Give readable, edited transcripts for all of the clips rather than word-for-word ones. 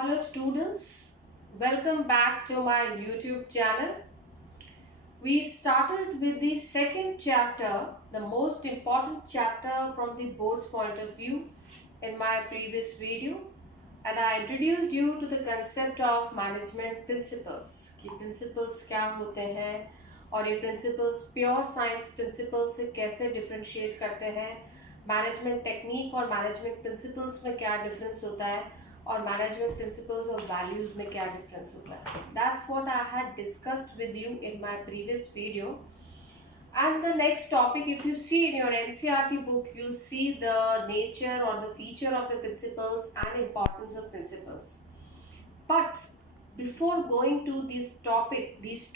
Hello students, welcome back to my YouTube channel. We started with the second chapter, the most important chapter from the board's point of view in my previous video, and I introduced you to the concept of management principles कि principles क्या होते हैं और ये principles pure science principles से कैसे differentiate करते हैं, management technique और management principles में क्या difference होता है और मैनेजमेंट प्रिंसिपल्स और वैल्यूज में क्या डिफरेंस होता है. That's what I had discussed with you in my previous video. And the next topic, if you see in your NCERT book, you'll see the nature or the feature of the principles and importance of principles. But before going to these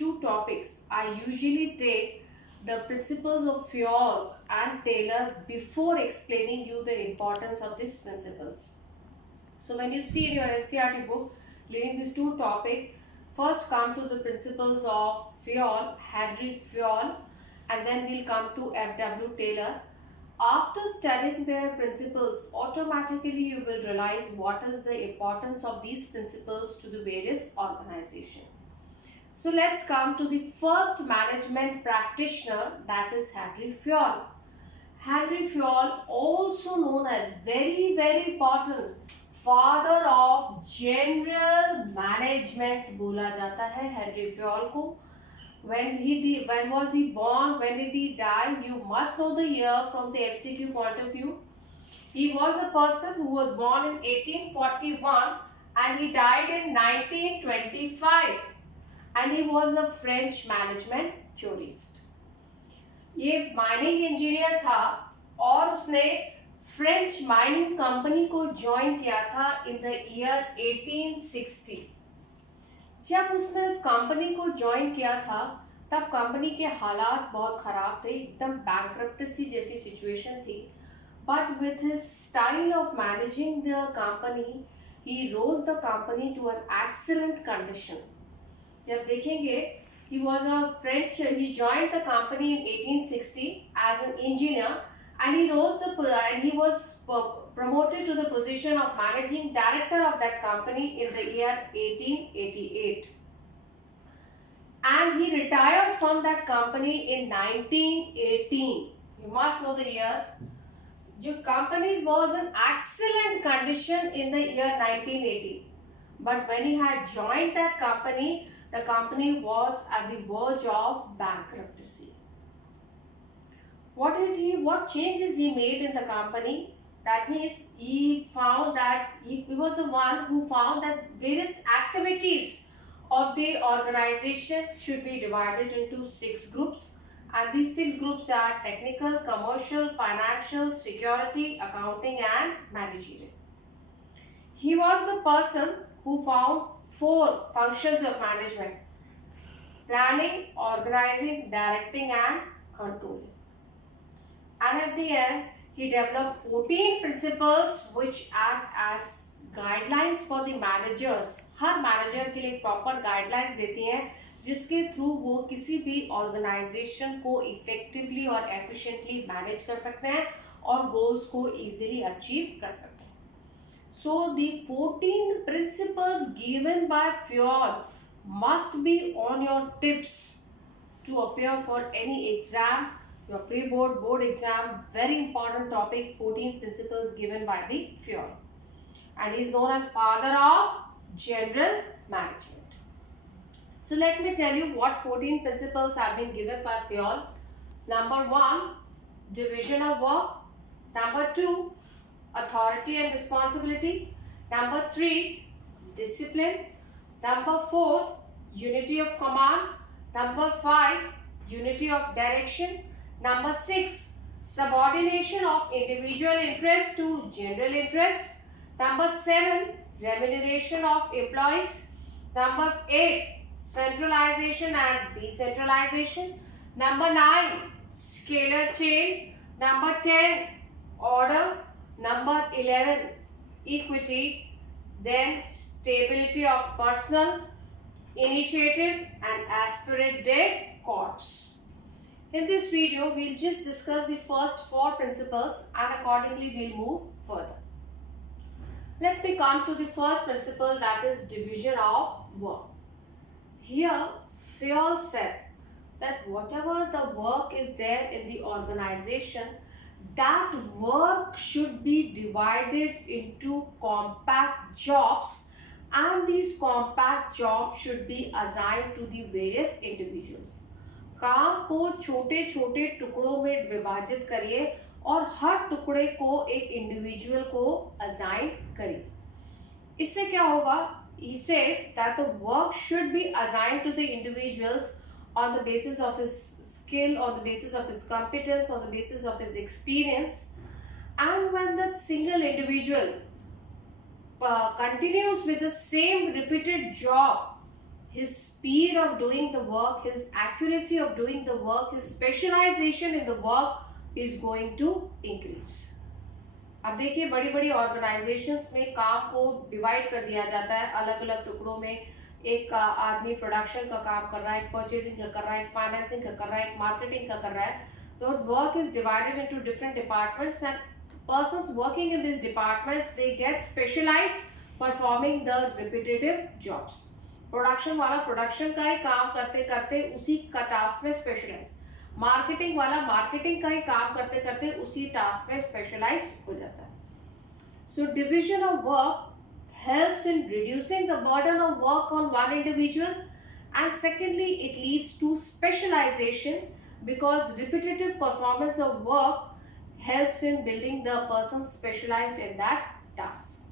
two topics, I usually take the principles of Fayol and Taylor before explaining you the importance of these principles. So when you see in your NCERT book, leaving these two topics, first come to the principles of Fayol, Henry Fayol, and then we'll come to F.W. Taylor. After studying their principles, automatically you will realize what is the importance of these principles to the various organizations. So let's come to the first management practitioner, that is Henry Fayol. Henry Fayol, also known as very important father of general management बोला जाता है Henry Fayol को. when was he born, when did he die? You must know the year from the MCQ point of view. He was a person who was born in 1841 and he died in 1925 and he was a French management theorist. ये mining engineer था और उसने French mining company को join किया था in the year 1860. जब उसने उस कंपनी को ज्वाइन किया था तब कंपनी के हालात बहुत ख़राब थे, एकदम बैंकरप्टेसी जैसी सिचुएशन थी. But with his style of managing the company he rose the company to an excellent condition. जब देखेंगे he was a French, he joined the company in 1860 as an engineer and he was promoted to the position of managing director of that company in the year 1888 and he retired from that company in 1918. You must know the year. The company was in excellent condition in the year 1980, but when he had joined that company, the company was at the verge of bankruptcy. What changes he made in the company? That means he found that he was the one who found that various activities of the organization should be divided into 6 groups, and these 6 groups are technical, commercial, financial, security, accounting and managerial. He was the person who found 4 functions of management: planning, organizing, directing and controlling. And at the end, he developed 14 principles which act as guidelines for the managers. Her manager के लिए proper guidelines देती हैं जिसके through वो किसी भी organisation को effectively और एफिशिएंटली मैनेज कर सकते हैं और गोल्स को इजीली अचीव कर सकते हैं. So the 14 principles given by Fayol must be on your tips to appear for any exam, your pre-board, board exam. Very important topic, 14 principles given by the Fayol, and he is known as father of general management. So let me tell you what 14 principles have been given by Fayol. Number 1, division of work. Number 2, authority and responsibility. Number 3, discipline. Number 4, unity of command. Number 5, unity of direction. Number 6, subordination of individual interest to general interest. Number 7, remuneration of employees. Number 8, centralization and decentralization. Number 9, scalar chain. Number 10, order. Number 11, equity. Then stability of personal, initiative and aspirate de corps. In this video, we'll just discuss the first 4 principles and accordingly we'll move further. Let me come to the first principle, that is division of work. Here, Fayol said that whatever the work is there in the organization, that work should be divided into compact jobs, and these compact jobs should be assigned to the various individuals. काम को छोटे छोटे टुकड़ों में विभाजित करिए और हर टुकड़े को एक इंडिविजुअल को असाइन करिए. इससे क्या होगा? He says that the work should be assigned to the individuals on the basis of his skill, on the basis of his competence, on the basis of his experience. And when that single individual continues with the same repeated job, his speed of doing the work, his accuracy of doing the work, his specialization in the work is going to increase. अब देखिए, बड़ी बड़ी organisations में काम को divide कर दिया जाता है अलग अलग टुकड़ों में. एक आदमी प्रोडक्शन का काम कर रहा है, एक परचेजिंग का कर रहा है, एक फाइनेंसिंग का कर रहा है, एक मार्केटिंग का कर रहा है. तो work is divided into different departments and persons working in these departments, they get specialized performing the repetitive jobs. Production वाला प्रोडक्शन का ही काम करते करते उसी का टास्क में स्पेशलाइज, मार्केटिंग वाला मार्केटिंग का ही काम करते करते उसी टास्क में स्पेशलाइज्ड हो जाता है. So division of work helps in reducing the burden of work on one individual, and secondly it leads to specialization because repetitive performance of work helps in building the person specialized in that task.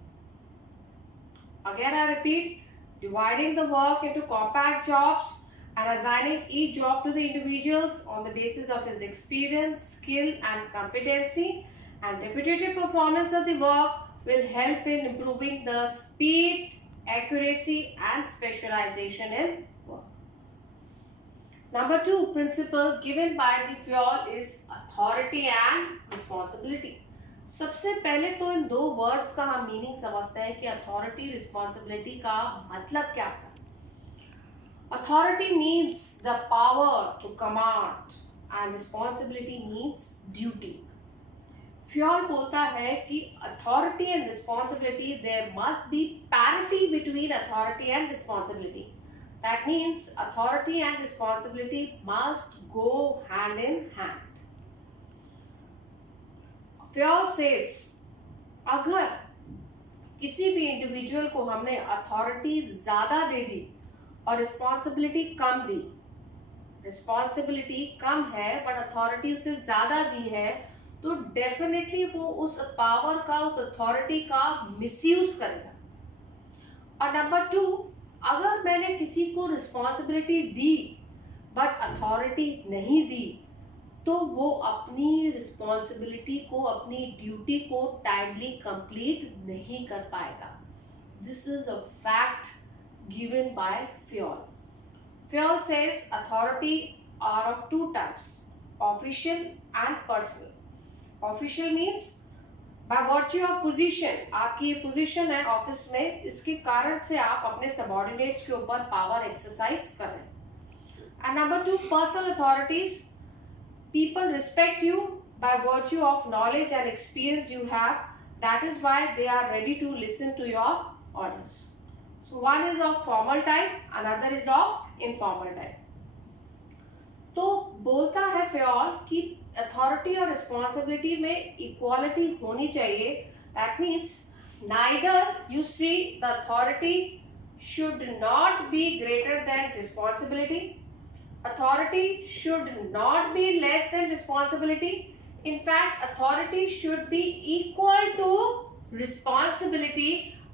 Again I repeat, dividing the work into compact jobs and assigning each job to the individuals on the basis of his experience, skill and competency, and repetitive performance of the work will help in improving the speed, accuracy and specialization in work. Number 2 principle given by the Fayol is authority and responsibility. सबसे पहले तो इन दो words का हम meaning समझते हैं कि authority responsibility का मतलब क्या है. Authority means the power to command and responsibility means duty. Fayol बोलता है कि authority and responsibility, there must be parity between authority and responsibility. That means authority and responsibility must go hand in hand. Fayol says, अगर किसी भी individual को हमने authority ज़्यादा दे दी और रिस्पॉन्सिबिलिटी कम दी, रिस्पॉन्सिबिलिटी कम है बट अथॉरिटी उसे ज़्यादा दी है, तो डेफिनेटली वो उस पावर का, उस अथॉरिटी का मिसयूज करेगा. और नंबर 2, अगर मैंने किसी को रिस्पॉन्सिबिलिटी दी बट अथॉरिटी नहीं दी, तो वो अपनी रिस्पॉन्सिबिलिटी को, अपनी ड्यूटी को टाइमली कंप्लीट नहीं कर पाएगा. This is a fact given by Fayol. Fayol says authority are of 2 types, official and personal. Official means by virtue of position, आपकी ये पोजीशन है ऑफिस में, इसके कारण से आप अपने सबऑर्डिनेट्स के ऊपर पावर एक्सरसाइज कर रहे हैं. And number 2, personal authorities, people respect you by virtue of knowledge and experience you have, that is why they are ready to listen to your orders. So one is of formal type, another is of informal type. तो बोलता है Fayol कि authority और responsibility में equality होनी चाहिए. That means neither you see the authority should not be greater than responsibility, authority should not be less than responsibility. In fact authority should be equal to responsibility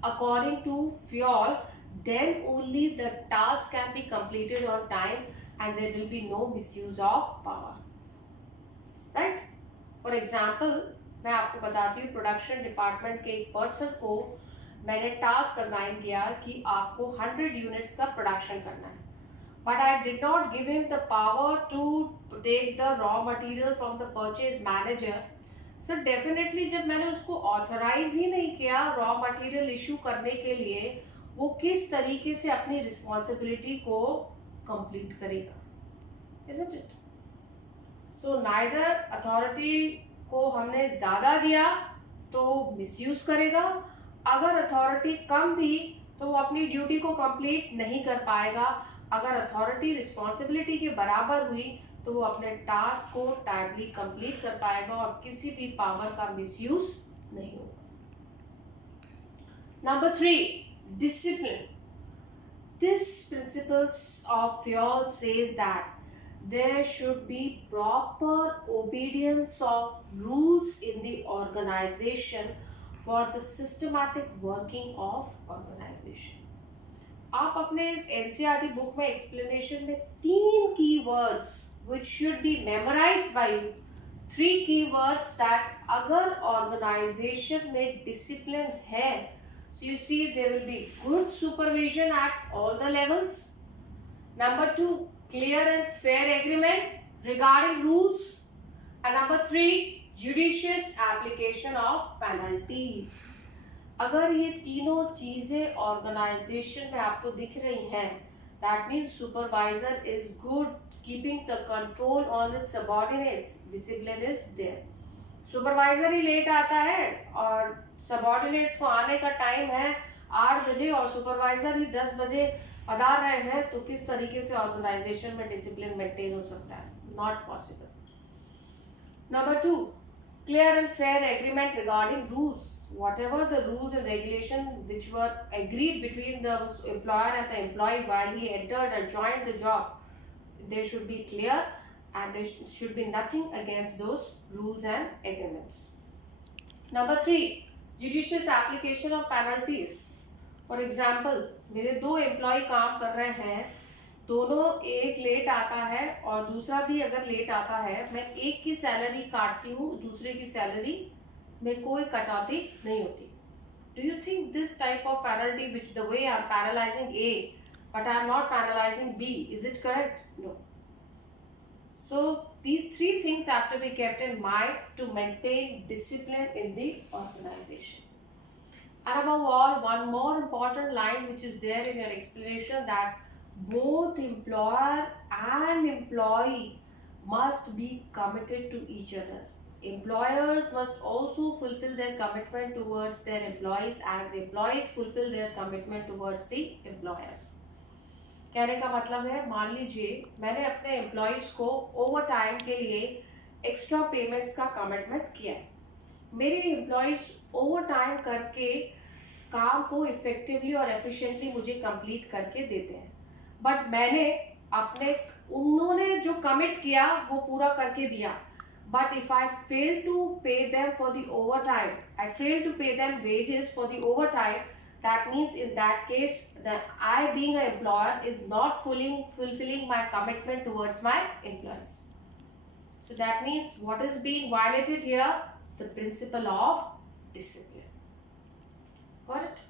according to Fayol. Then only the task can be completed on time and there will be no misuse of power. Right? For example, मैं आपको बताती हूँ, production department के एक person को मैंने task assign किया कि आपको 100 यूनिट्स का प्रोडक्शन करना है, but I did not give him the power to take the raw material from the purchase manager. So definitely जब मैंने उसको ऑथराइज ही नहीं किया रॉ मटेरियल इशू करने के लिए, वो किस तरीके से अपनी रिस्पॉन्सिबिलिटी को कंप्लीट करेगा. Isn't it? So neither authority को हमने ज़्यादा दिया तो मिसयूज करेगा, अगर अथॉरिटी कम दी तो वो अपनी ड्यूटी को कंप्लीट नहीं कर पाएगा। अगर अथॉरिटी रिस्पॉन्सिबिलिटी के बराबर हुई तो वो अपने टास्क को टाइमली कंप्लीट कर पाएगा और किसी भी पावर का मिसयूज नहीं होगा। Number 3, discipline. This principles of yours says that there should be proper obedience of rules in the organization for the systematic working of organization. आप अपने इस NCERT बुक में एक्सप्लेनेशन में 3 keywords which should be memorized by you. 3 keywords that अगर organization में discipline है, so you see there will be good supervision at all the levels. Number 2, clear and fair agreement regarding rules. And number 3, judicious application of penalties. अगर ये तीनों चीजें organisation में आपको दिख रही हैं, that means supervisor is good keeping the control on its subordinates. Discipline is there. Supervisor ही लेट आता है और सबऑर्डिनेट्स को आने का टाइम है 8 बजे और सुपरवाइजर ही 10 बजे पधार रहे हैं, तो किस तरीके से ऑर्गेनाइजेशन में डिसिप्लिन मेंटेन हो सकता है? Not possible. Number 2, clear and fair agreement regarding rules. Whatever the rules and regulation which were agreed between the employer and the employee while he entered or joined the job, they should be clear and there should be nothing against those rules and agreements. Number 3, judicious application of penalties. For example, मेरे 2 employ काम कर रहे हैं, दोनों एक late आता है और दूसरा भी अगर लेट आता है, मैं एक की सैलरी काटती हूँ, दूसरे की सैलरी में कोई कटौती नहीं होती. Do you think this type of penalty, which the way I am penalizing A but I am not penalizing B, is it correct? No. So these 3 things have to be kept in mind to maintain discipline in the organization. And above all, one more important line which is there in your explanation, that both employer and employee must be committed to each other. Employers must also fulfill their commitment towards their employees as the employees fulfill their commitment towards the employers. कहने का मतलब है, मान लीजिए मैंने अपने employees को over time के लिए एक्स्ट्रा पेमेंट्स का कमिटमेंट किया है. मेरे एम्प्लॉयज़ ओवर टाइम करके काम को इफेक्टिवली और एफिशिएंटली मुझे कंप्लीट करके देते हैं, बट मैंने अपने उन्होंने जो कमिट किया वो पूरा करके दिया, but if I fail to pay them for the overtime, I fail to pay them wages for the overtime, that means in that case that I being an employer is not fulfilling my commitment towards my employees. So that means what is being violated here? The principle of discipline. Got it?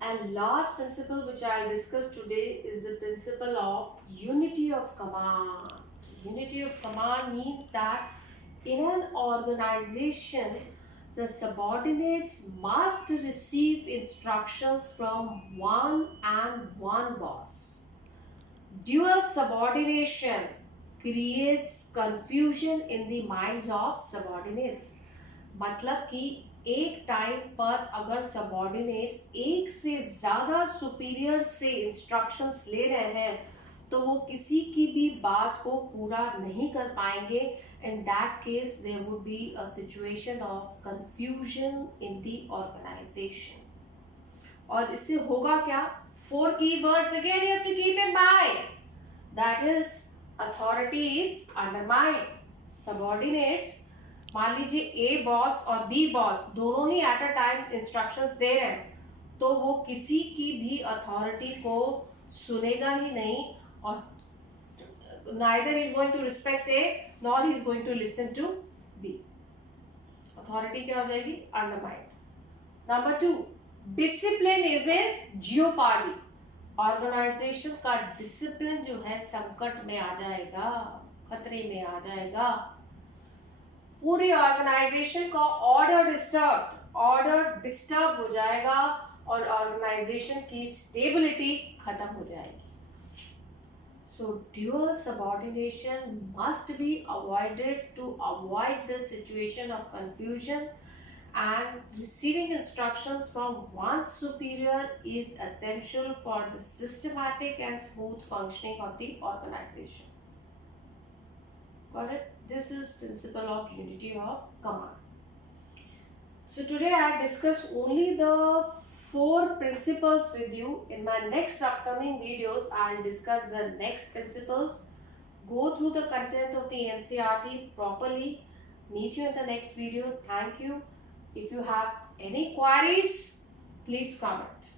And last principle which I will discuss today is the principle of unity of command. Unity of command means that in an organization the subordinates must receive instructions from one and one boss. Dual subordination creates confusion in the minds of subordinates. मतलब कि एक time पर अगर subordinates एक से ज़्यादा superior से instructions ले रहे हैं तो वो किसी की भी बात को पूरा नहीं कर पाएंगे. In that case there would be a situation of confusion in the organization. और इससे होगा क्या? 4 keywords again you have to keep in mind. That is, authority is undermined. Subordinates, मान लीजिए A बॉस और B बॉस दोनों ही at a time instructions दे रहे हैं, तो वो किसी की भी अथॉरिटी को सुनेगा ही नहीं और neither is going to respect A nor he is going to listen to B. Authority क्या हो जाएगी? Undermined. Number 2, discipline is in jeopardy. Organization का discipline जो है संकट में आ जाएगा, खतरे में आ जाएगा. पूरी ऑर्गेनाइजेशन का ऑर्डर डिस्टर्ब हो जाएगा और ऑर्गेनाइजेशन की स्टेबिलिटी खत्म हो जाएगी. So dual subordination must be avoided to avoid the situation of confusion and receiving instructions from one's superior is essential for the systematic and smooth functioning of the organization. Got it? This is principle of unity of command. So today I discussed only the 4 principles with you. In my next upcoming videos, I'll discuss the next principles, go through the content of the NCERT properly. Meet you in the next video. Thank you. If you have any queries, please comment.